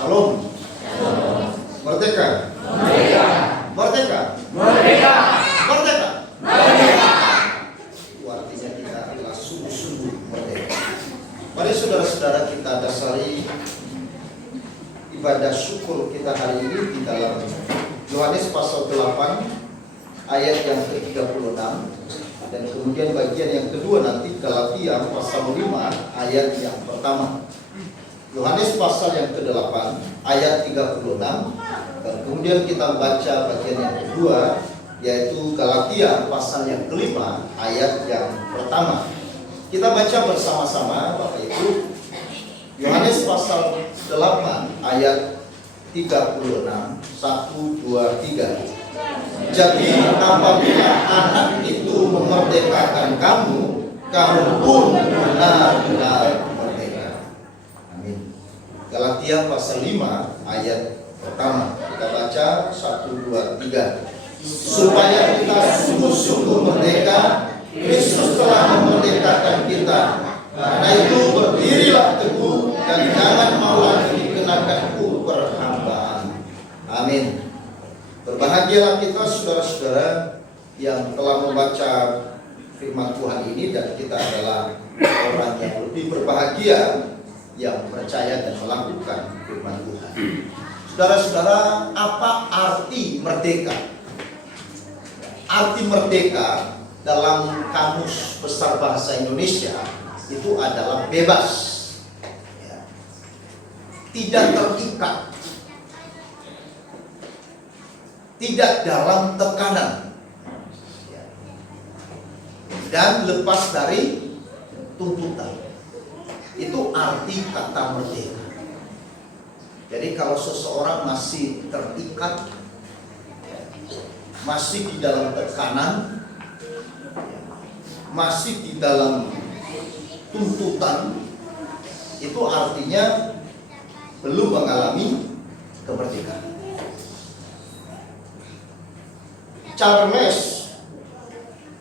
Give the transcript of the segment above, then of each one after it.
Shalom. Merdeka. Merdeka. Itu artinya kita adalah sungguh-sungguh merdeka. Mari saudara-saudara kita dasari ibadah syukur kita hari ini di dalam Yohanes pasal 8 ayat yang ke-36, dan kemudian bagian yang kedua nanti Galatia pasal 5 ayat yang pertama. Yohanes pasal yang ke-8 ayat 36, dan kemudian kita baca bagian yang kedua yaitu Galatia pasal yang ke-5 ayat yang pertama. Kita baca bersama-sama Bapak Ibu. Yohanes pasal 8 ayat 36, 1, 2, 3. Jadi apabila anak itu memerdekakan kamu, kamu pun benar-benar merdeka. Amin. Galatia pasal 5 ayat pertama. Kita baca 1, 2, 3. Supaya kita sungguh-sungguh merdeka, Kristus telah memerdekakan kita. Karena itu berdirilah teguh dan jangan mau lagi dikenakan perhambaan. Amin. Berbahagialah kita saudara-saudara yang telah membaca firman Tuhan ini, dan kita adalah orang yang lebih berbahagia yang percaya dan melakukan firman Tuhan. Saudara-saudara, apa arti merdeka? Arti merdeka dalam Kamus Besar Bahasa Indonesia itu adalah bebas, ya. Tidak terikat, tidak dalam tekanan, ya. Dan lepas dari tuntutan. Itu arti kata merdeka. Jadi kalau seseorang masih terikat, ya, masih di dalam tekanan, ya, masih di dalam tuntutan, itu artinya belum mengalami kemerdekaan. Charles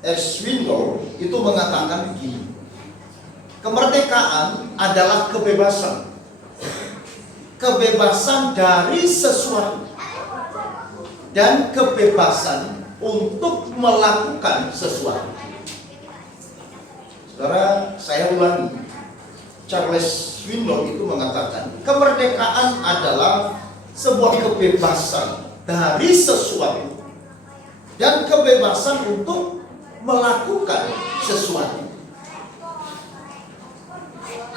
Swindoll itu mengatakan begini: kemerdekaan adalah kebebasan, kebebasan dari sesuatu dan kebebasan untuk melakukan sesuatu. Saudara, saya ulangi. Charles Swindoll itu mengatakan kemerdekaan adalah sebuah kebebasan dari sesuatu dan kebebasan untuk melakukan sesuatu.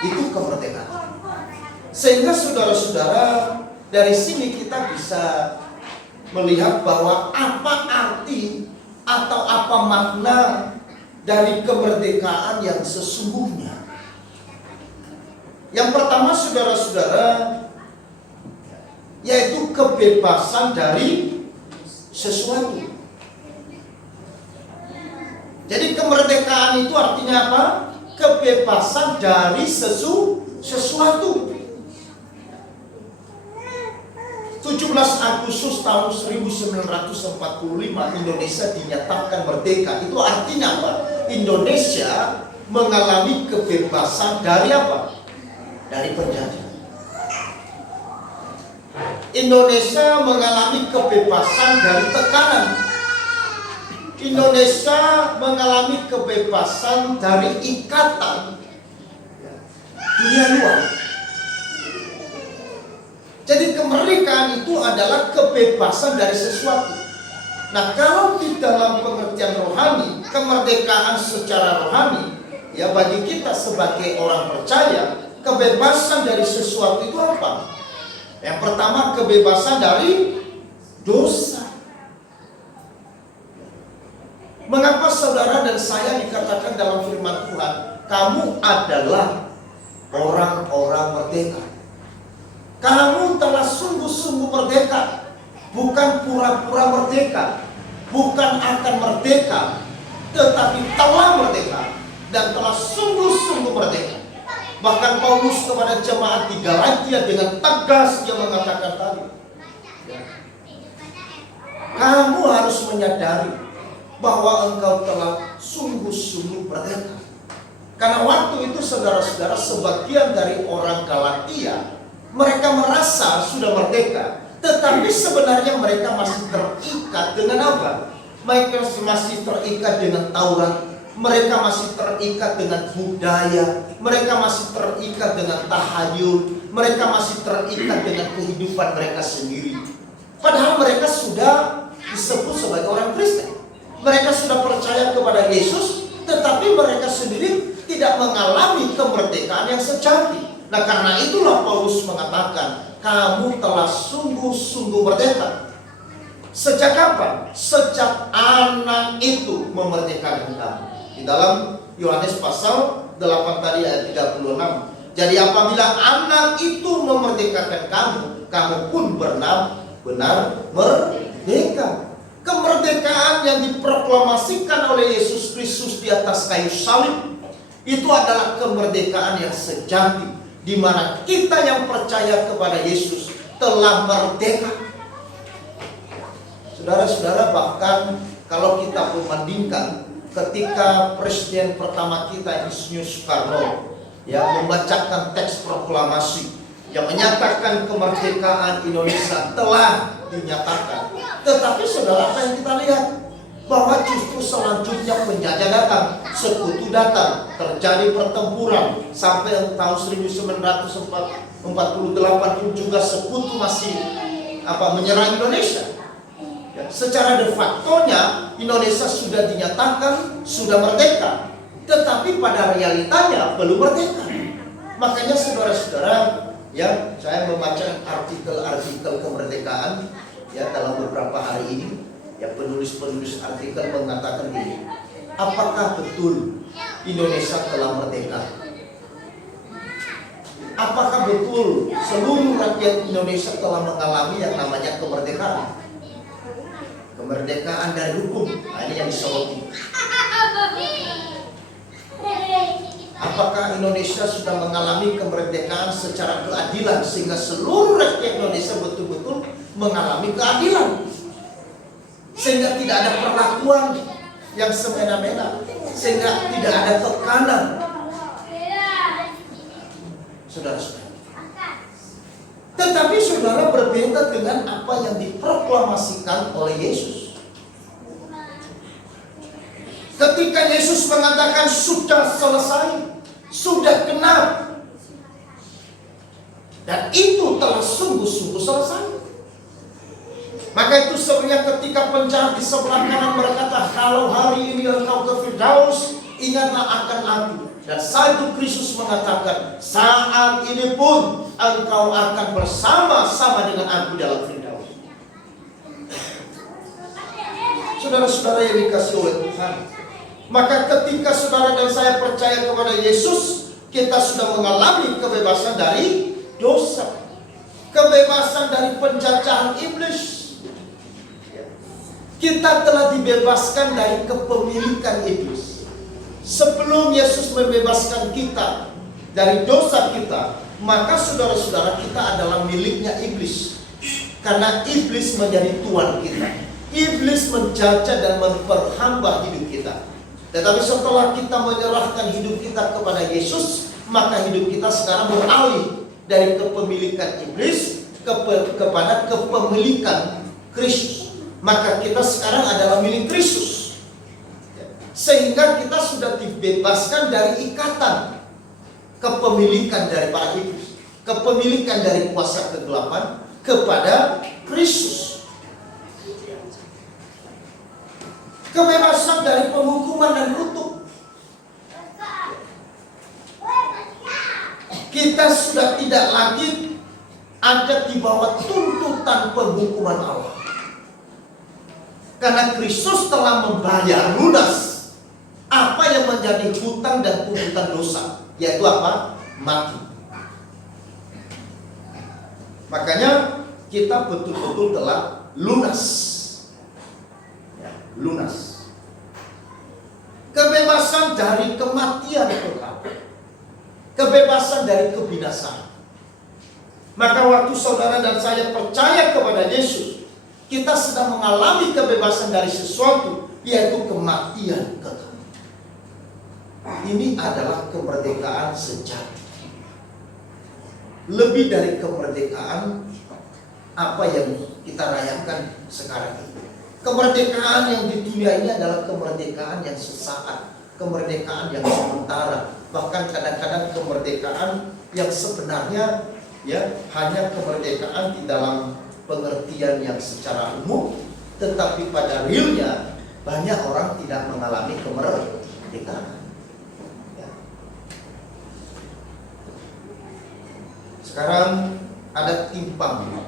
Itu kemerdekaan. Sehingga saudara-saudara, dari sini kita bisa melihat bahwa apa arti atau apa makna dari kemerdekaan yang sesungguhnya. Yang pertama saudara-saudara, yaitu kebebasan dari sesuatu. Jadi kemerdekaan itu artinya apa? Kebebasan dari sesuatu. 17 Agustus tahun 1945 Indonesia dinyatakan merdeka. Itu artinya apa? Indonesia mengalami kebebasan dari apa? Dari penjajah. Indonesia mengalami kebebasan dari tekanan. Indonesia mengalami kebebasan dari ikatan dunia luar. Jadi kemerdekaan itu adalah kebebasan dari sesuatu. Nah, kalau di dalam pengertian rohani, kemerdekaan secara rohani, ya bagi kita sebagai orang percaya, kebebasan dari sesuatu itu apa? Yang pertama, kebebasan dari dosa. Mengapa saudara dan saya dikatakan dalam firman Tuhan, kamu adalah orang-orang merdeka? Kamu telah sungguh-sungguh merdeka, bukan pura-pura merdeka, bukan akan merdeka, tetapi telah merdeka dan telah sungguh-sungguh merdeka. Bahkan Paulus kepada jemaat di Galatia dengan tegas dia mengatakan tadi, kamu harus menyadari bahwa engkau telah sungguh-sungguh merdeka. Karena waktu itu saudara-saudara, sebagian dari orang Galatia Mereka merasa sudah merdeka, tetapi sebenarnya mereka masih terikat dengan apa? Mereka masih terikat dengan Taurat, mereka masih terikat dengan budaya, mereka masih terikat dengan tahayul, mereka masih terikat dengan kehidupan mereka sendiri. Padahal mereka sudah disebut sebagai orang Kristen. Mereka sudah percaya kepada Yesus, tetapi mereka sendiri tidak mengalami kemerdekaan yang sejati. Nah, karena itulah Paulus mengatakan, kamu telah sungguh-sungguh merdeka. Sejak kapan? Sejak anak itu memerdekakan kamu. Di dalam Yohanes pasal 8 tadi ayat 36. Jadi apabila anak itu memerdekakan kamu, kamu pun benar-benar merdeka. Kemerdekaan yang diproklamasikan oleh Yesus Kristus di atas kayu salib itu adalah kemerdekaan yang sejati, di mana kita yang percaya kepada Yesus telah merdeka. Saudara-saudara, bahkan kalau kita membandingkan ketika presiden pertama kita, Insinyur Soekarno, yang membacakan teks proklamasi yang menyatakan kemerdekaan Indonesia telah dinyatakan. Tetapi saudara, apa yang kita lihat? Bahwa justru selanjutnya penjajah datang, sekutu datang, terjadi pertempuran sampai tahun 1948 pun juga sekutu masih menyerang Indonesia. Ya, secara de facto-nya Indonesia sudah dinyatakan sudah merdeka, tetapi pada realitanya belum merdeka. Makanya saudara-saudara, ya, saya membaca artikel-artikel kemerdekaan ya dalam beberapa hari ini. Ya, penulis-penulis artikel mengatakan ini, apakah betul Indonesia telah merdeka? Apakah betul seluruh rakyat Indonesia telah mengalami yang namanya kemerdekaan? Kemerdekaan dari hukum, nah, ini yang disoroti. Apakah Indonesia sudah mengalami kemerdekaan secara keadilan sehingga seluruh rakyat Indonesia betul-betul mengalami keadilan? Sehingga tidak ada perlakuan yang semena-mena, sehingga tidak ada tekanan. Saudara-saudara, tetapi saudara berbeda dengan apa yang diproklamasikan oleh Yesus. Ketika Yesus mengatakan sudah selesai, sudah genap, dan itu telah sungguh-sungguh selesai. Maka itu sebenarnya ketika penjahat di sebelah kanan berkata, kalau hari ini engkau ke Firdaus, ingatlah akan aku. Dan saat itu Kristus mengatakan, saat ini pun engkau akan bersama-sama dengan aku dalam Firdaus. Saudara-saudara yang dikasihi oleh Tuhan, maka ketika saudara dan saya percaya kepada Yesus, kita sudah mengalami kebebasan dari dosa, kebebasan dari penjajahan iblis. Kita telah dibebaskan dari kepemilikan iblis. Sebelum Yesus membebaskan kita dari dosa kita, maka saudara-saudara, kita adalah miliknya iblis. Karena iblis menjadi tuan kita. Iblis menjajah dan memperhamba hidup kita. Tetapi setelah kita menyerahkan hidup kita kepada Yesus, maka hidup kita sekarang beralih dari kepemilikan iblis kepada kepemilikan Kristus. Maka kita sekarang adalah milik Kristus. Sehingga kita sudah dibebaskan dari ikatan kepemilikan dari para iblis, kepemilikan dari kuasa kegelapan kepada Kristus. Kebebasan dari penghukuman dan kutuk. Kita sudah tidak lagi ada di bawah tuntutan penghukuman Allah. Karena Kristus telah membayar lunas apa yang menjadi hutang dan pungutan dosa, yaitu apa? Mati. Makanya kita betul-betul telah lunas. Ya, lunas. Kebebasan dari kematian total. Kebebasan dari kebinasaan. Maka waktu saudara dan saya percaya kepada Yesus, kita sedang mengalami kebebasan dari sesuatu, yaitu kematian kekal. Ini adalah kemerdekaan sejati. lebih dari kemerdekaan apa yang kita rayakan sekarang ini. Kemerdekaan yang di dunia ini adalah kemerdekaan yang sesaat, kemerdekaan yang sementara, bahkan kadang-kadang kemerdekaan yang sebenarnya ya hanya kemerdekaan di dalam pengertian yang secara umum, tetapi pada realnya banyak orang tidak mengalami kemerdekaan. Ya. Sekarang ada timpang, ya.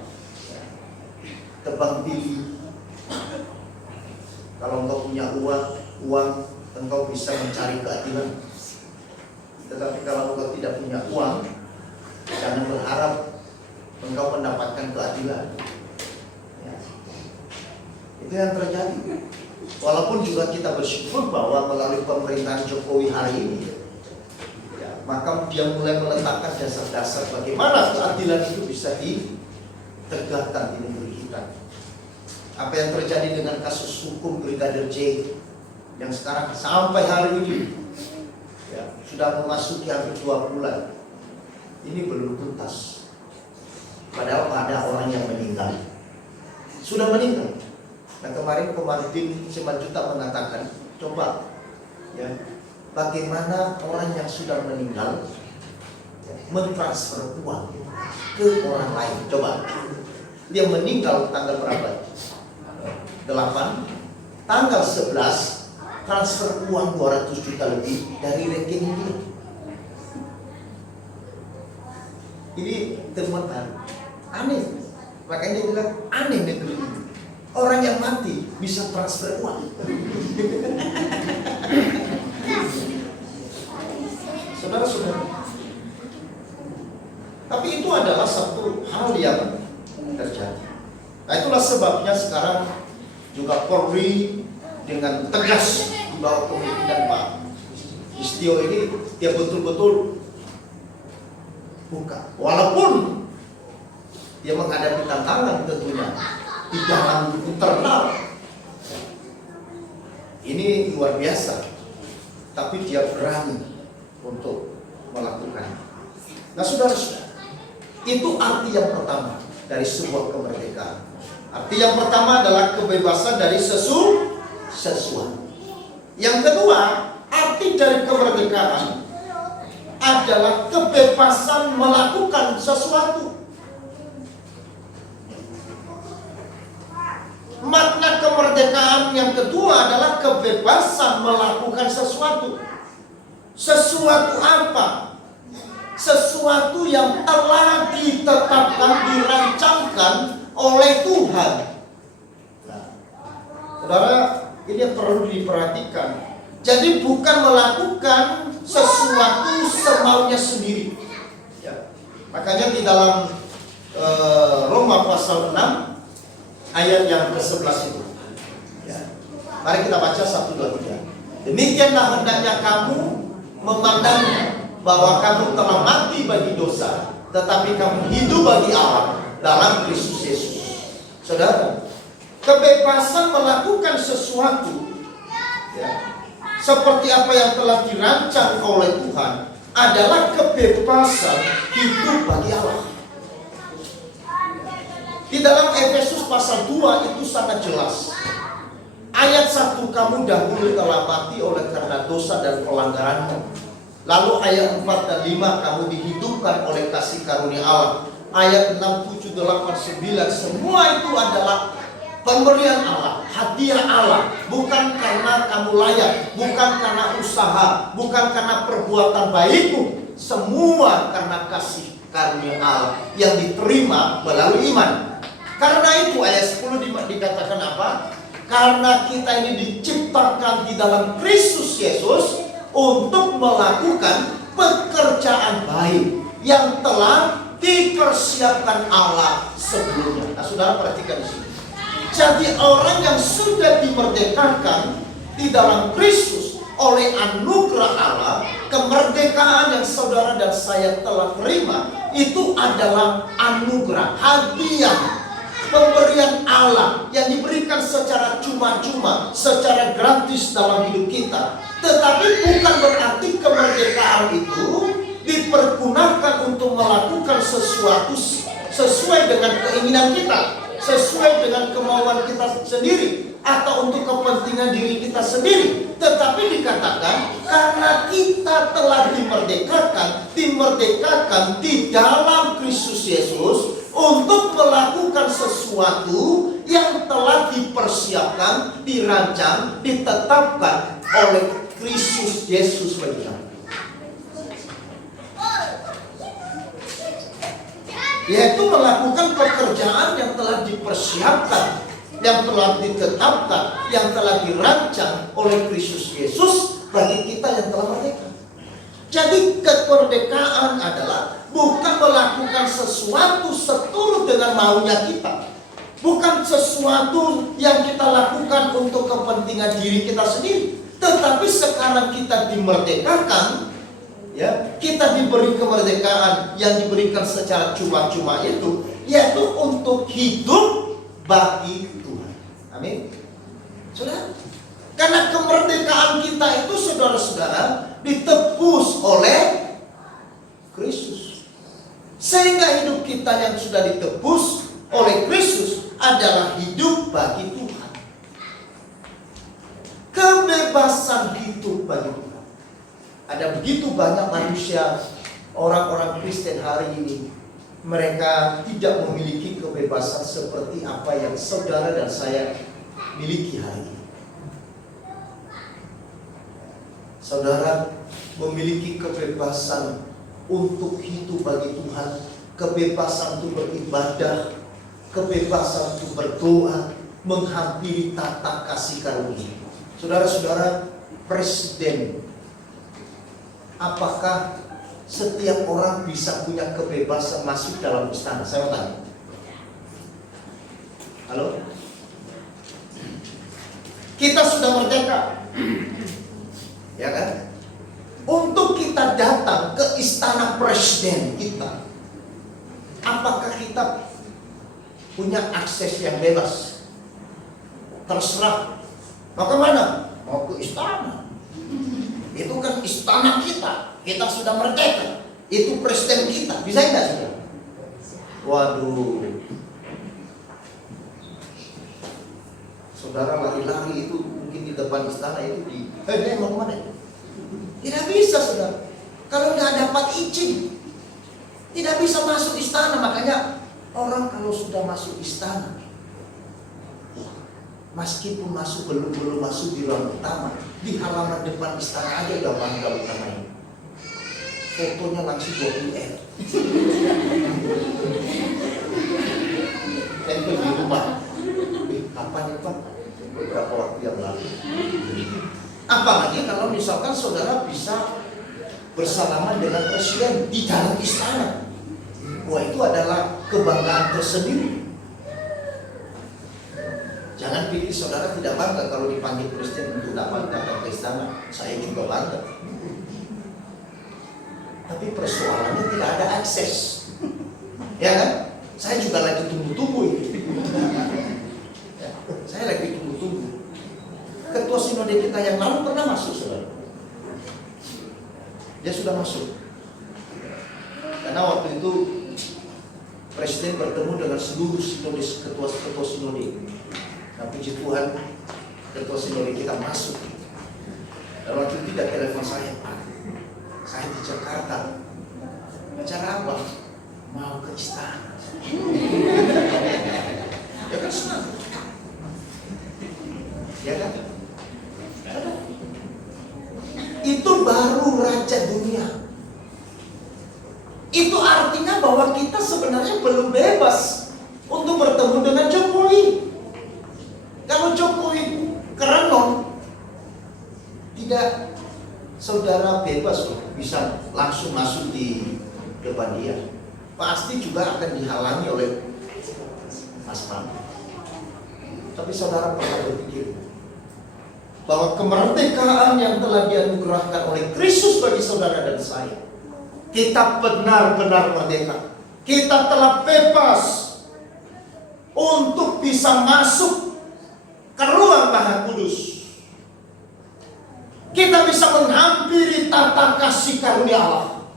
Tebang pilih. Kalau engkau punya uang, engkau bisa mencari keadilan. Tetapi kalau engkau tidak punya uang, jangan berharap engkau mendapatkan keadilan. Ya. Itu yang terjadi. Walaupun juga kita bersyukur bahwa melalui pemerintahan Jokowi hari ini, ya, maka dia mulai meletakkan dasar-dasar bagaimana keadilan itu bisa ditegakkan di negeri kita. Apa yang terjadi dengan kasus hukum Brigadir J yang sekarang sampai hari ini ya, sudah memasuki hampir 2 bulan, ini belum tuntas. Padahal ada orang yang meninggal, sudah meninggal. Nah kemarin Komarudin Simanjuntak mengatakan, coba ya, bagaimana orang yang sudah meninggal ya, mentransfer uang ke orang lain. Coba, dia meninggal tanggal berapa? 8, tanggal 11 transfer uang 200 juta lebih dari rekening dia. Ini teman-teman aneh, makanya dia bilang aneh negeri ini. Orang yang mati bisa transfer uang. Saudara-saudara, tapi itu adalah satu hal yang terjadi. Nah itulah sebabnya sekarang juga Polri dengan tegas di bawah kepemimpinan Pak Listio ini, dia betul-betul buka. Walaupun dia menghadapi tantangan tentunya di dalam internal, ini luar biasa, tapi dia berani untuk melakukan. Nah saudara-saudara, itu arti yang pertama dari sebuah kemerdekaan. Arti yang pertama adalah kebebasan dari sesuatu. Yang kedua, arti dari kemerdekaan adalah kebebasan melakukan sesuatu. Makna kemerdekaan yang kedua adalah kebebasan melakukan sesuatu. Sesuatu apa? Sesuatu yang telah ditetapkan, dirancangkan oleh Tuhan. Nah, saudara, ini yang perlu diperhatikan. Jadi bukan melakukan sesuatu semaunya sendiri. Ya. Makanya di dalam Roma pasal 6 ayat yang ke-11 itu. Ya. Mari kita baca 1, 2, 3. Demikianlah hendaknya kamu memandangnya, bahwa kamu telah mati bagi dosa, tetapi kamu hidup bagi Allah dalam Kristus Yesus. Saudara, kebebasan melakukan sesuatu ya, seperti apa yang telah dirancang oleh Tuhan adalah kebebasan hidup bagi Allah. Di dalam Efesus pasal 2 itu sangat jelas. Ayat 1, kamu dahulu telah mati oleh karena dosa dan pelanggaranmu. Lalu ayat 4 dan 5, kamu dihidupkan oleh kasih karunia Allah. Ayat 6, 7, 8, 9, semua itu adalah pemberian Allah, hadiah Allah. Bukan karena kamu layak, bukan karena usaha, bukan karena perbuatan baikmu. Semua karena kasih karunia Allah yang diterima melalui iman. Karena itu ayat 10 dikatakan apa? Karena kita ini diciptakan di dalam Kristus Yesus untuk melakukan pekerjaan baik yang telah dipersiapkan Allah sebelumnya. Nah, saudara perhatikan di sini. Jadi orang yang sudah dimerdekakan di dalam Kristus oleh anugerah Allah, kemerdekaan yang saudara dan saya telah terima itu adalah anugerah, hadiah, pemberian Allah yang diberikan secara cuma-cuma, secara gratis dalam hidup kita. Tetapi bukan berarti kemerdekaan itu dipergunakan untuk melakukan sesuatu sesuai dengan keinginan kita, sesuai dengan kemauan kita sendiri, atau untuk kepentingan diri kita sendiri. Tetapi dikatakan karena kita telah dimerdekakan di dalam Kristus Yesus untuk melakukan sesuatu yang telah dipersiapkan, dirancang, ditetapkan oleh Kristus Yesus bagi kita. Yaitu melakukan pekerjaan yang telah dipersiapkan, yang telah ditetapkan, yang telah dirancang oleh Kristus Yesus bagi kita yang telah merdeka. Jadi kemerdekaan adalah bukan melakukan sesuatu seturut dengan maunya kita, bukan sesuatu yang kita lakukan untuk kepentingan diri kita sendiri. Tetapi sekarang kita dimerdekakan, ya, kita diberi kemerdekaan yang diberikan secara cuma-cuma itu, yaitu untuk hidup bagi Tuhan. Amin. Saudara, karena kemerdekaan kita itu, saudara-saudara, ditebus oleh Kristus. Sehingga hidup kita yang sudah ditebus oleh Kristus adalah hidup bagi Tuhan. Kebebasan hidup bagi Tuhan. Ada begitu banyak manusia, orang-orang Kristen hari ini, mereka tidak memiliki kebebasan seperti apa yang saudara dan saya miliki hari ini. Saudara memiliki kebebasan untuk hidup bagi Tuhan, kebebasan untuk beribadah, kebebasan untuk berdoa, menghampiri tata kasih karunia. Saudara-saudara, presiden, apakah setiap orang bisa punya kebebasan masuk dalam istana? Saya mau tanya. Halo? Kita sudah merdeka, ya kan? Untuk kita datang ke istana presiden kita, apakah kita punya akses yang bebas? Terserah. Mau kemana? Mau ke istana. Itu kan istana kita. Kita sudah merdeka. Itu presiden kita. Bisa enggak sudah? Waduh. Saudara lari-lari itu mungkin di depan istana itu mau kemana? Tidak bisa, saudara. Kalau nggak dapat izin, tidak bisa masuk istana. Makanya orang kalau sudah masuk istana, meskipun belum masuk di ruang utama, di halaman depan istana aja udah bangga utamanya. Fotonya langsung 20M. Tempel di rumah. Kapan ya Pak? Beberapa waktu yang lalu. Apalagi kalau misalkan saudara bisa bersalaman dengan presiden di dalam istana. Wah, itu adalah kebanggaan tersendiri. Jangan pikir saudara tidak bangga kalau dipanggil presiden untuk datang ke istana. Saya juga bangga. Tapi persoalannya tidak ada akses. Ya kan? Saya juga lagi tunggu-tunggu ini. Ya, saya lagi tunggu-tunggu. Ketua sinode kita yang lalu pernah masuk, saudara. Dia sudah masuk. Karena waktu itu presiden bertemu dengan seluruh sinode, ketua sinode. Nah, puji Tuhan, ketua sinode kita masuk. Dan waktu itu dia telepon saya, Pak, saya di Jakarta. Acara apa? Mau ke istana. Ya kan senang. Ya kan? Itu baru raja dunia. Itu artinya bahwa kita sebenarnya belum bebas untuk bertemu dengan Jokowi. Kalau Jokowi kerenon, tidak saudara bebas loh, bisa langsung masuk di depan dia. Pasti juga akan dihalangi oleh Mas Pan. Tapi saudara pernah berpikir bahwa kemerdekaan yang telah dianugerahkan oleh Kristus bagi saudara dan saya, kita benar-benar merdeka. Kita telah bebas untuk bisa masuk ke ruang Maha Kudus. Kita bisa menghampiri tata kasih karunia Allah.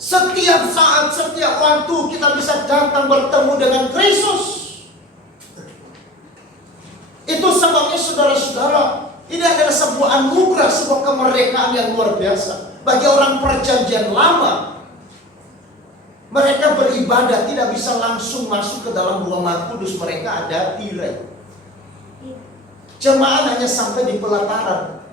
Setiap saat, setiap waktu kita bisa datang bertemu dengan Kristus. Itu sebabnya saudara-saudara, ini adalah sebuah anugerah, sebuah kemerdekaan yang luar biasa. Bagi orang perjanjian lama, mereka beribadah tidak bisa langsung masuk ke dalam ruang Maha Kudus. Mereka ada tirai. Jemaat hanya sampai di pelataran.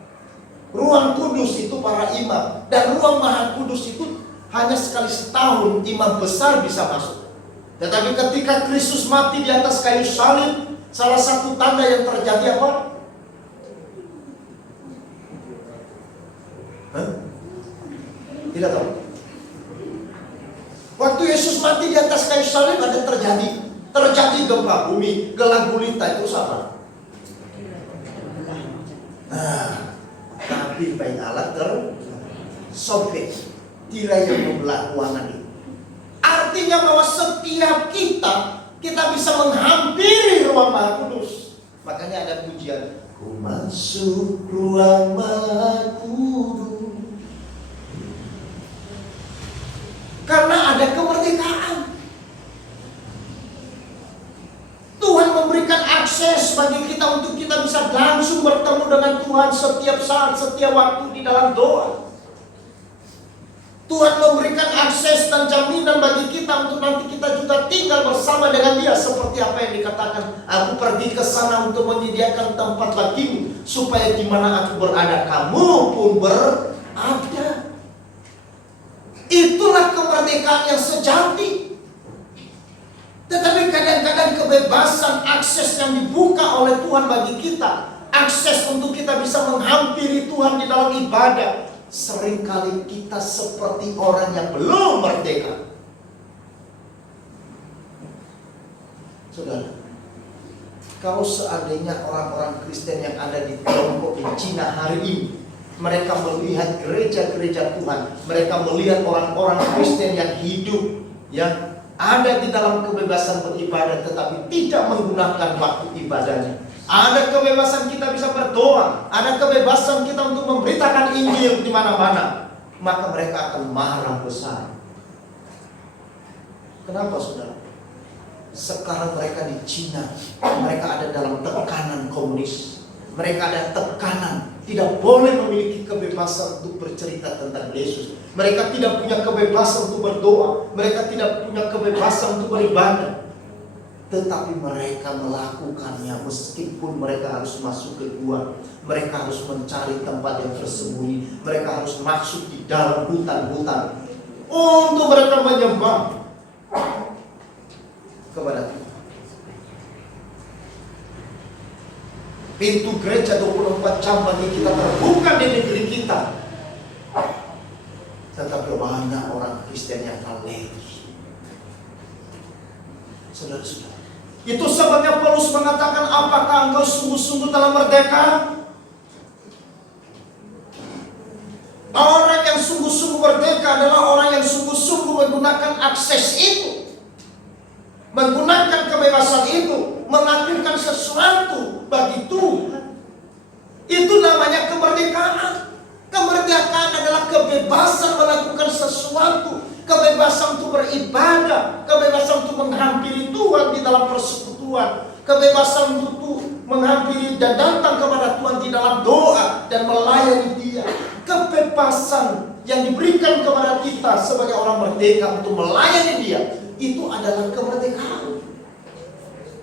Ruang kudus itu para imam. Dan ruang Maha Kudus itu hanya sekali setahun imam besar bisa masuk. Tetapi ketika Kristus mati di atas kayu salib, salah satu tanda yang terjadi apa? Tidak tahu. Waktu Yesus mati di atas kayu salib ada terjadi gempa bumi, gelap gulita, itu sama. Tapi baik Allah tersobek tirai yang membelah ruangan itu. Artinya bahwa setiap kita bisa menghampiri ruang Maha Kudus. Makanya ada pujian, ku masuk ruang Maha Kudus. Karena ada kemerdekaan. Tuhan memberikan akses bagi kita untuk kita bisa langsung bertemu dengan Tuhan setiap saat, setiap waktu di dalam doa. Tuhan memberikan akses dan jaminan bagi kita untuk nanti kita juga tinggal bersama dengan Dia. Seperti apa yang dikatakan, aku pergi ke sana untuk menyediakan tempat bagimu, supaya di mana aku berada, kamu pun berada. Itulah kemerdekaan yang sejati. Tetapi kadang-kadang kebebasan akses yang dibuka oleh Tuhan bagi kita, akses untuk kita bisa menghampiri Tuhan di dalam ibadah, seringkali kita seperti orang yang belum merdeka. Saudara, kalau seandainya orang-orang Kristen yang ada di Tiongkok, di Cina hari ini, mereka melihat gereja-gereja Tuhan, mereka melihat orang-orang Kristen yang hidup, yang ada di dalam kebebasan beribadah, tetapi tidak menggunakan waktu ibadahnya. Ada kebebasan kita bisa berdoa, ada kebebasan kita untuk memberitakan Injil di mana-mana, maka mereka akan marah besar. Kenapa, saudara? Sekarang mereka di Cina, mereka ada dalam tekanan komunis. Mereka ada tekanan, tidak boleh memiliki kebebasan untuk bercerita tentang Yesus. Mereka tidak punya kebebasan untuk berdoa. Mereka tidak punya kebebasan untuk beribadah. Tetapi mereka melakukannya meskipun mereka harus masuk ke gua. Mereka harus mencari tempat yang tersembunyi. Mereka harus masuk di dalam hutan-hutan untuk mereka menyembah kepada Tuhan. Pintu gereja 24 jam bagi kita terbuka di negeri kita. Tetapi banyak orang Kristen yang alergi. Saudara-saudara, itu sebabnya Paulus mengatakan, apakah engkau sungguh-sungguh telah merdeka? Orang yang sungguh-sungguh merdeka adalah orang yang sungguh-sungguh menggunakan akses itu, menggunakan kebebasan itu, melakukan sesuatu bagi Tuhan. Itu namanya kemerdekaan. Kemerdekaan adalah kebebasan melakukan sesuatu, kebebasan untuk beribadah, kebebasan untuk menghampiri Tuhan di dalam persekutuan, kebebasan untuk menghampiri dan datang kepada Tuhan di dalam doa dan melayani Dia. Kebebasan yang diberikan kepada kita sebagai orang merdeka untuk melayani Dia, itu adalah kemerdekaan.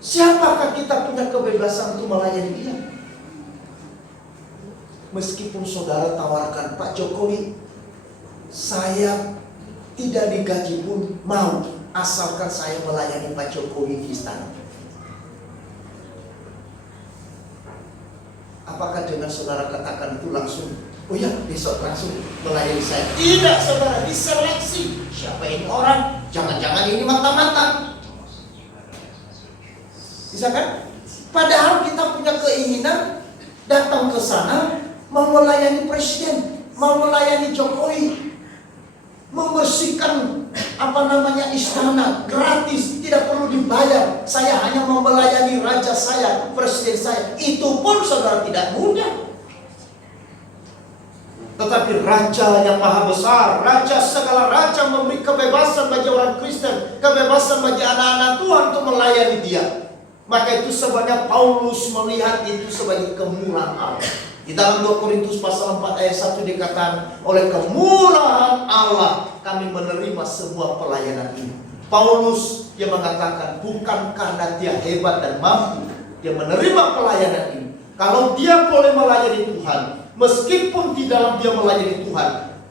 Siapakah kita punya kebebasan untuk melayani Dia? Meskipun saudara tawarkan, Pak Jokowi, saya tidak digaji pun mau, asalkan saya melayani Pak Jokowi di istana. Apakah dengan saudara katakan itu langsung, oh ya besok langsung melayani saya? Tidak, saudara, diseleksi. Siapa ini orang? Jangan-jangan ini mantan-mantan. Bisa kan? Padahal kita punya keinginan datang ke sana, mau melayani presiden, mau melayani Jokowi, membersihkan istana gratis, tidak perlu dibayar. Saya hanya mau melayani raja saya, presiden saya. Itu pun saudara tidak mudah. tetapi Raja yang maha besar, Raja segala raja, memberi kebebasan bagi orang Kristen, kebebasan bagi anak-anak Tuhan untuk melayani Dia. Maka itu sebabnya Paulus melihat itu sebagai kemurahan Allah. Di dalam 2 Korintus pasal 4 ayat 1 dikatakan, oleh kemurahan Allah kami menerima sebuah pelayanan ini. Paulus dia mengatakan bukan karena dia hebat dan mampu dia menerima pelayanan ini. Kalau dia boleh melayani Tuhan, meskipun di dalam dia melayani Tuhan,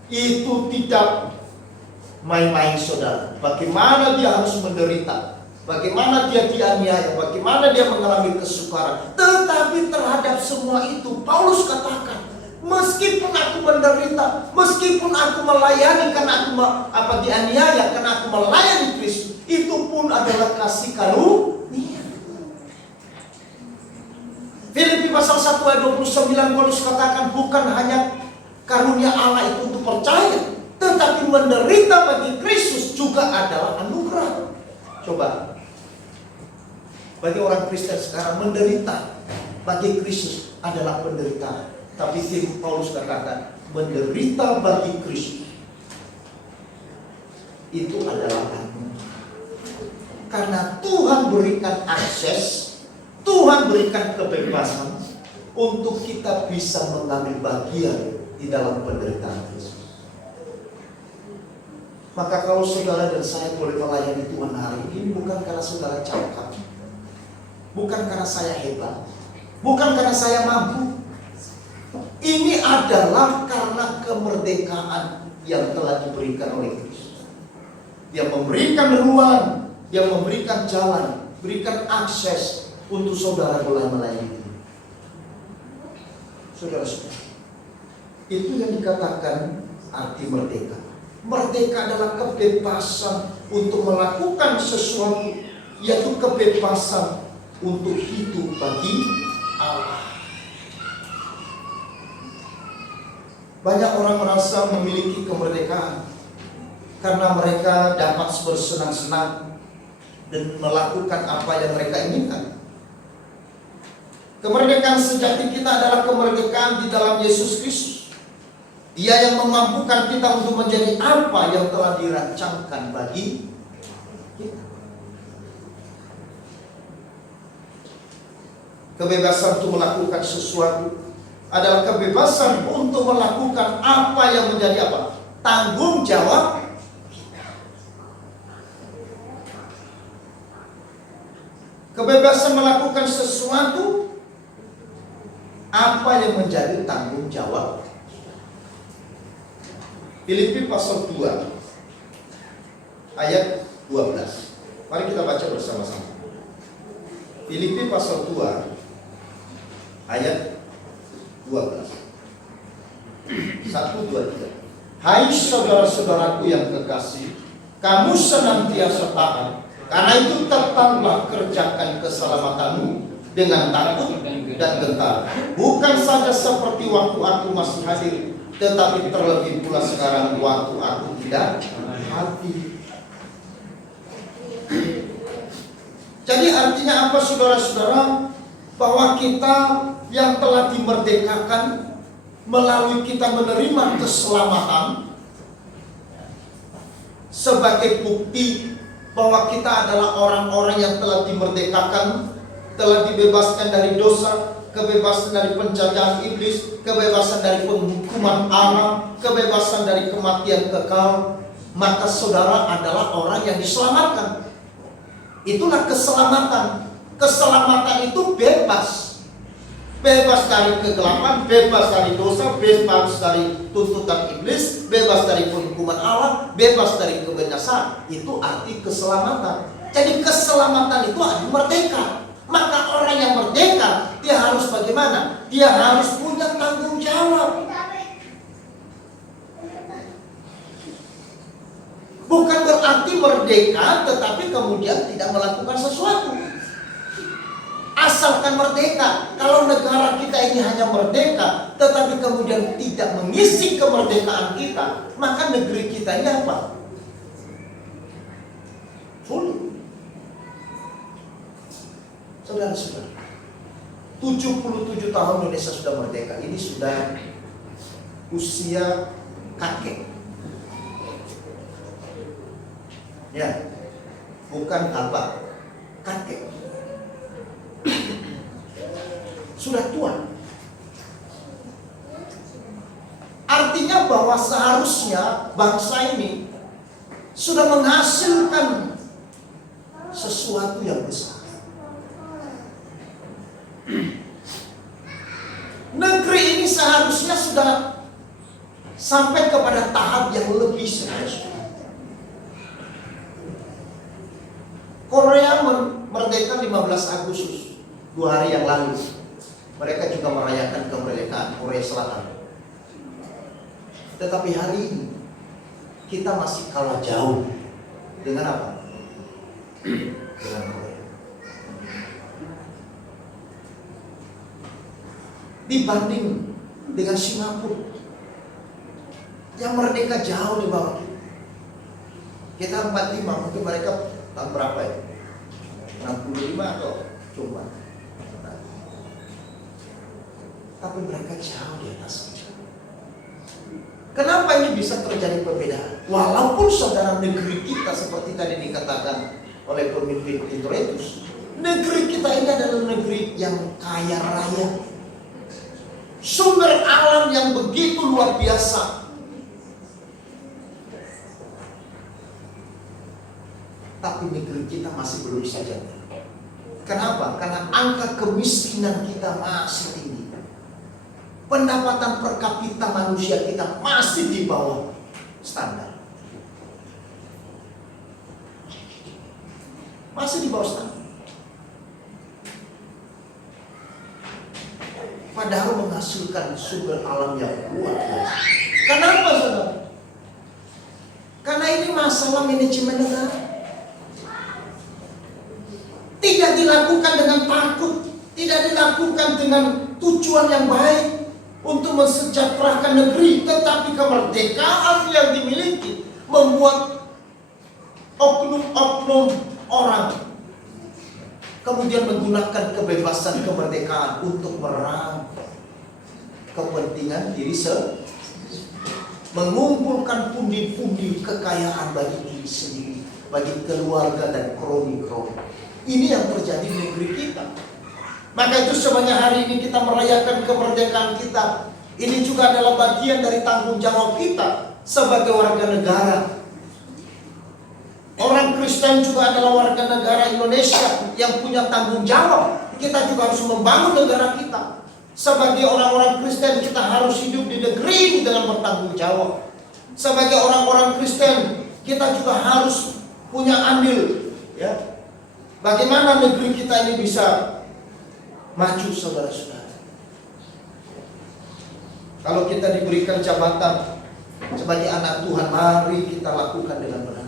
itu tidak main-main saudara. Bagaimana dia harus menderita, bagaimana dia dianiaya, bagaimana dia mengalami kesukaran. Tetapi terhadap semua itu Paulus katakan, meskipun aku menderita, meskipun aku melayani karena aku dianiaya, karena aku melayani Kristus, itu pun adalah kasih karunia. Filipi pasal 1 ayat 29 Paulus katakan, bukan hanya karunia Allah itu untuk percaya, tetapi menderita bagi Kristus juga adalah anugerah. Coba, bagi orang Kristen sekarang menderita bagi Kristus adalah penderitaan. Tapi Paulus katakan, menderita bagi Kristus itu adalah anugerah. Karena Tuhan berikan akses, Tuhan berikan kebebasan untuk kita bisa mengambil bagian di dalam penderitaan Kristus. Maka kalau saudara dan saya boleh melayani Tuhan hari ini, bukan karena saudara cakap, bukan karena saya hebat, bukan karena saya mampu. Ini adalah karena kemerdekaan yang telah diberikan oleh Kristus. Dia memberikan ruang, dia memberikan jalan, berikan akses untuk saudara mulai melayani. Saudara-saudara, itu yang dikatakan arti merdeka. Merdeka adalah kebebasan untuk melakukan sesuatu, yaitu kebebasan untuk hidup bagi Allah. Banyak orang merasa memiliki kemerdekaan karena mereka dapat bersenang-senang dan melakukan apa yang mereka inginkan. Kemerdekaan sejati kita adalah kemerdekaan di dalam Yesus Kristus. Dia yang memampukan kita untuk menjadi apa yang telah dirancangkan bagi kita. Kebebasan untuk melakukan sesuatu adalah kebebasan untuk melakukan apa yang menjadi apa? Tanggung jawab kita. Kebebasan melakukan sesuatu apa yang menjadi tanggung jawab. Filipi pasal 2 ayat 12. Mari kita baca bersama-sama. Filipi pasal 2 ayat 12. 1, 2, 3. Hai saudara-saudaraku yang kekasih, kamu senantiasa taat. Karena itu tetaplah kerjakan keselamatanmu dengan takut dan gentar. Bukan saja seperti waktu aku masih hadir, tetapi terlebih pula sekarang waktu aku tidak hadir. Jadi artinya apa saudara-saudara? Bahwa kita yang telah dimerdekakan melalui kita menerima keselamatan sebagai bukti bahwa kita adalah orang-orang yang telah dimerdekakan, telah dibebaskan dari dosa, kebebasan dari penjajahan iblis, kebebasan dari penghukuman Allah, kebebasan dari kematian kekal. Maka saudara adalah orang yang diselamatkan. Itulah keselamatan. Keselamatan itu bebas. Bebas dari kegelapan, bebas dari dosa, bebas dari tuntutan iblis, bebas dari penghukuman Allah, bebas dari kebinasaan. Itu arti keselamatan. Jadi keselamatan itu arti merdeka. Maka orang yang merdeka, dia harus bagaimana? Dia harus punya tanggung jawab. Bukan berarti merdeka tetapi kemudian tidak melakukan sesuatu. Asalkan merdeka. Kalau negara kita ini hanya merdeka tetapi kemudian tidak mengisi kemerdekaan kita, maka negeri kita ini apa? Sulit. Saudara-saudara, 77 tahun Indonesia sudah merdeka. Ini sudah usia kakek. Ya, bukan abah, kakek. Sudah tua. Artinya bahwa seharusnya bangsa ini sudah menghasilkan sesuatu yang besar. Negeri ini seharusnya sudah sampai kepada tahap yang lebih serius. Korea merdeka 15 Agustus, 2 hari yang lalu. Mereka juga merayakan kemerdekaan Korea Selatan. Tetapi hari ini kita masih kalah jauh dengan apa? Dengan Korea. Dibanding dengan Singapura yang merdeka jauh di bawah kita. Kita 45, mungkin mereka tahun berapa ya? 65 atau coba. Tapi mereka jauh di atas kita. Kenapa ini bisa terjadi perbedaan? Walaupun saudara negeri kita seperti tadi dikatakan oleh pemimpin Introitus, negeri kita ini adalah negeri yang kaya raya, sumber alam yang begitu luar biasa. Tapi negeri kita masih belum sejahtera. Kenapa? Karena angka kemiskinan kita masih tinggi. Pendapatan per kapita manusia kita masih di bawah standar. Masih di bawah standar. Padahal menghasilkan sumber alam yang luar biasa. Kenapa, saudara? Karena ini masalah manajemen negara. Tidak dilakukan dengan takut, tidak dilakukan dengan tujuan yang baik untuk mensejahterakan negeri, tetapi kemerdekaan yang dimiliki membuat oknum-oknum orang kemudian menggunakan kebebasan kemerdekaan untuk meraih kepentingan diri sendiri, mengumpulkan pundi-pundi kekayaan bagi diri sendiri, bagi keluarga dan kroni-kroni. Ini yang terjadi di negeri kita. Maka itu sebenarnya hari ini kita merayakan kemerdekaan kita. Ini juga adalah bagian dari tanggung jawab kita sebagai warga negara. Orang Kristen juga adalah warga negara Indonesia yang punya tanggung jawab. Kita juga harus membangun negara kita. Sebagai orang-orang Kristen kita harus hidup di negeri ini dengan bertanggung jawab. Sebagai orang-orang Kristen kita juga harus punya andil, ya. Bagaimana negeri kita ini bisa maju, saudara-saudara? Kalau kita diberikan jabatan sebagai anak Tuhan, mari kita lakukan dengan benar.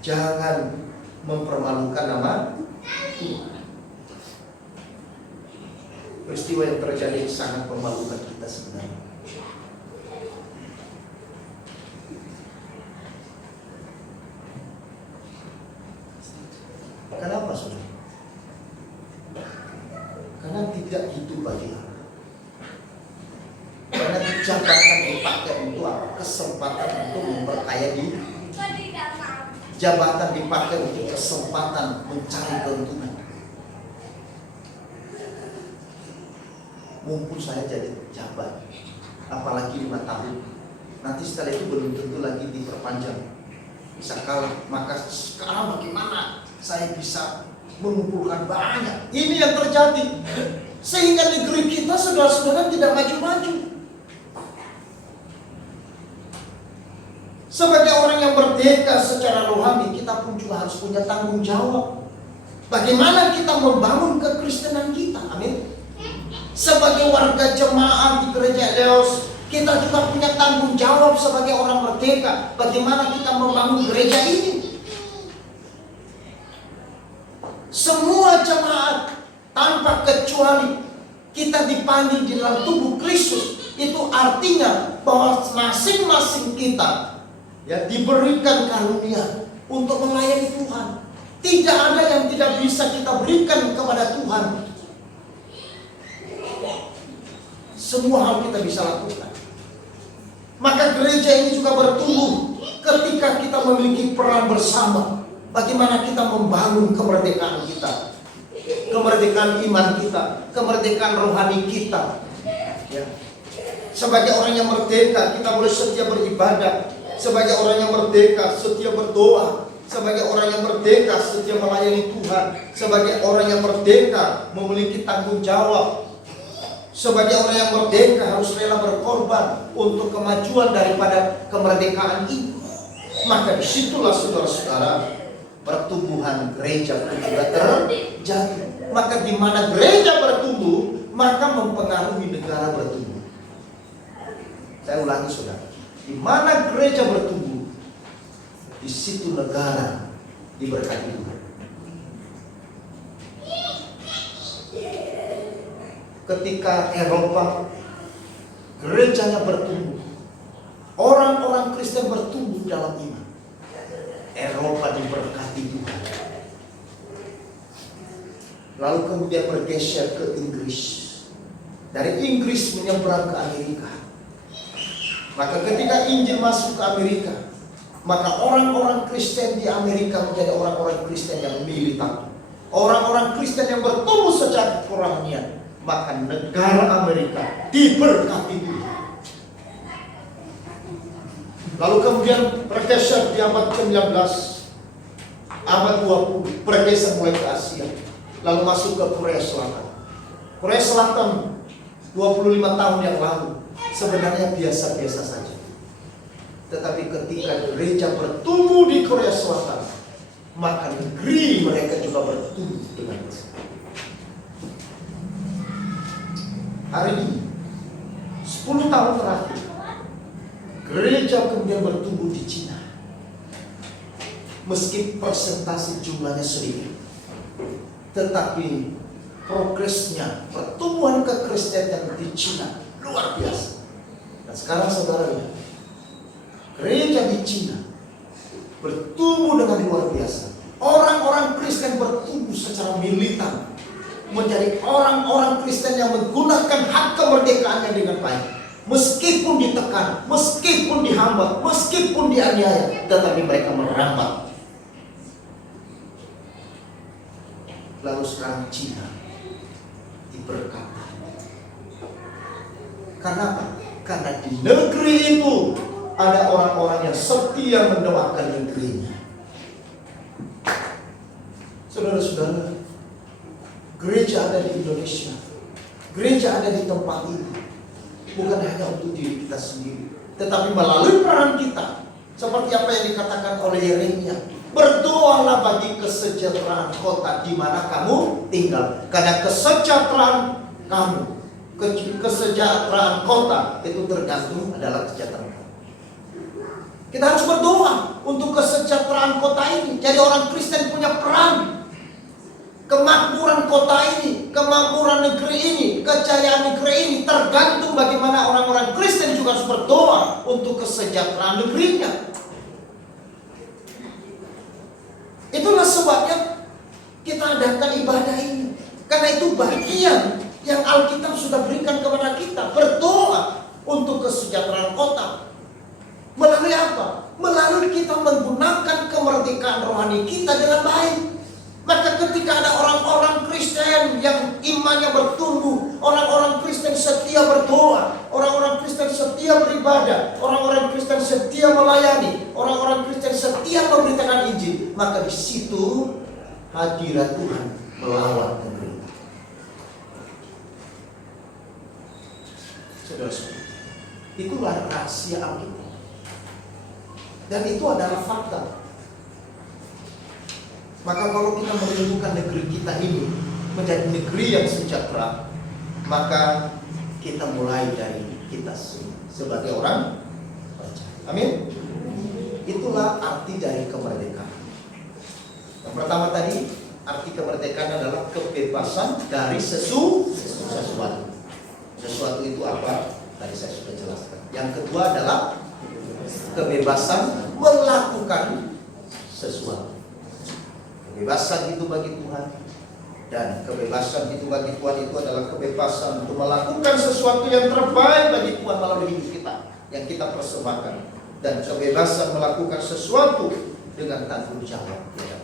Jangan mempermalukan nama Tuhan. Peristiwa yang terjadi sangat memalukan kita sebenarnya. Kenapa, saudara? Karena tidak hidup bagi Allah. Karena jabatan dipakai untuk apa? Kesempatan untuk memperkaya diri. Jabatan dipakai untuk kesempatan mencari keuntungan. Mumpung saya jadi jabat, apalagi 5 tahun, nanti setelah itu belum tentu lagi diperpanjang, bisa kalah. Maka sekarang bagaimana saya bisa mengumpulkan banyak? Ini yang terjadi, sehingga negeri kita saudara-saudara tidak maju-maju. Sebagai orang yang merdeka secara rohani, kita pun juga harus punya tanggung jawab. Bagaimana kita membangun kekristenan kita? Amin. Sebagai warga jemaat di gereja Eleos, kita juga punya tanggung jawab sebagai orang merdeka. Bagaimana kita membangun gereja ini? Semua jemaat tanpa kecuali kita dipanggil di dalam tubuh Kristus. Itu artinya bahwa masing-masing kita ya diberikan karunia untuk melayani Tuhan. Tidak ada yang tidak bisa kita berikan kepada Tuhan. semua hal kita bisa lakukan. Maka gereja ini juga bertumbuh ketika kita memiliki peran bersama. Bagaimana kita membangun kemerdekaan kita, kemerdekaan iman kita, kemerdekaan rohani kita. Ya. Sebagai orang yang merdeka, kita boleh setia beribadah. Sebagai orang yang merdeka, setia berdoa. Sebagai orang yang merdeka, setia melayani Tuhan. Sebagai orang yang merdeka, memiliki tanggung jawab. Sebagai orang yang merdeka, harus rela berkorban untuk kemajuan daripada kemerdekaan ini. Maka disitulah saudara-saudara, pertumbuhan gereja pun juga terjadi. Maka di mana gereja bertumbuh, maka mempengaruhi negara bertumbuh. Saya ulangi saudara, di mana gereja bertumbuh, di situ negara diberkati Tuhan. Ketika Eropa gerejanya bertumbuh, orang-orang Kristen bertumbuh dalam iman, Eropa diberkati Tuhan. Lalu kemudian bergeser ke Inggris, dari Inggris menyeberang ke Amerika. Maka ketika Injil masuk ke Amerika, maka orang-orang Kristen di Amerika menjadi orang-orang Kristen yang militan, orang-orang Kristen yang bertumbuh secara kerohanian. Maka negara Amerika diberkati Tuhan. Lalu kemudian bergeser di abad ke-19, abad 20, bergeser mulai ke Asia, lalu masuk ke Korea Selatan. Korea Selatan 25 tahun yang lalu sebenarnya biasa-biasa saja. Tetapi ketika gereja bertumbuh di Korea Selatan, maka negeri mereka juga bertumbuh dengan besar. Hari ini 10 tahun terakhir, gereja kemudian bertumbuh di Cina. Meski persentase jumlahnya sedikit, tetapi progresnya, pertumbuhan kekristenan di Cina luar biasa. Dan sekarang saudara lihat, gereja di Cina bertumbuh dengan luar biasa. Orang-orang Kristen bertumbuh secara militan, menjadi orang-orang Kristen yang menggunakan hak kemerdekaannya dengan baik. Meskipun ditekan, meskipun dihambat, meskipun dianiaya, tetapi mereka merambat. Lalu sekarang Cina diberkati. Karena apa? Karena di negeri itu ada orang-orang yang setia mendoakan negerinya. Saudara-saudara, gereja ada di Indonesia, gereja ada di tempat ini, bukan hanya untuk diri kita sendiri, tetapi melalui peran kita. Seperti apa yang dikatakan oleh Yeremia, berdoalah bagi kesejahteraan kota di mana kamu tinggal, karena kesejahteraan kamu, kesejahteraan kota itu tergantung adalah kesejahteraan. Kita harus berdoa untuk kesejahteraan kota ini. Jadi orang Kristen punya peran. Kemakmuran kota ini, kemakmuran negeri ini, kejayaan negeri ini tergantung bagaimana orang-orang Kristen juga harus berdoa untuk kesejahteraan negerinya. Itulah sebabnya kita adakan ibadah ini. Karena itu bagian yang Alkitab sudah berikan kepada kita, berdoa untuk kesejahteraan kota. Melalui apa? Melalui kita menggunakan kemerdekaan rohani kita dengan baik. Maka ketika ada orang-orang Kristen yang imannya bertumbuh, orang-orang Kristen setia berdoa, orang-orang Kristen setia beribadah, orang-orang Kristen setia melayani, orang-orang Kristen setia memberitakan Injil, maka di situ hadirat Tuhan melawat negeri. Saudara-saudara, itulah rahasia Alkitab. Dan itu adalah fakta. Maka kalau kita merindukan negeri kita ini menjadi negeri yang sejahtera, maka kita mulai dari kita sebagai orang percaya. Amin. Itulah arti dari kemerdekaan. Yang pertama tadi, arti kemerdekaan adalah kebebasan dari sesuatu. Sesuatu itu apa? Tadi saya sudah jelaskan. Yang kedua adalah kebebasan melakukan sesuatu. Kebebasan itu bagi Tuhan Dan kebebasan itu bagi Tuhan itu adalah kebebasan untuk melakukan sesuatu yang terbaik bagi Tuhan melalui hidup kita yang kita persembahkan, dan kebebasan melakukan sesuatu dengan tanggung jawab yang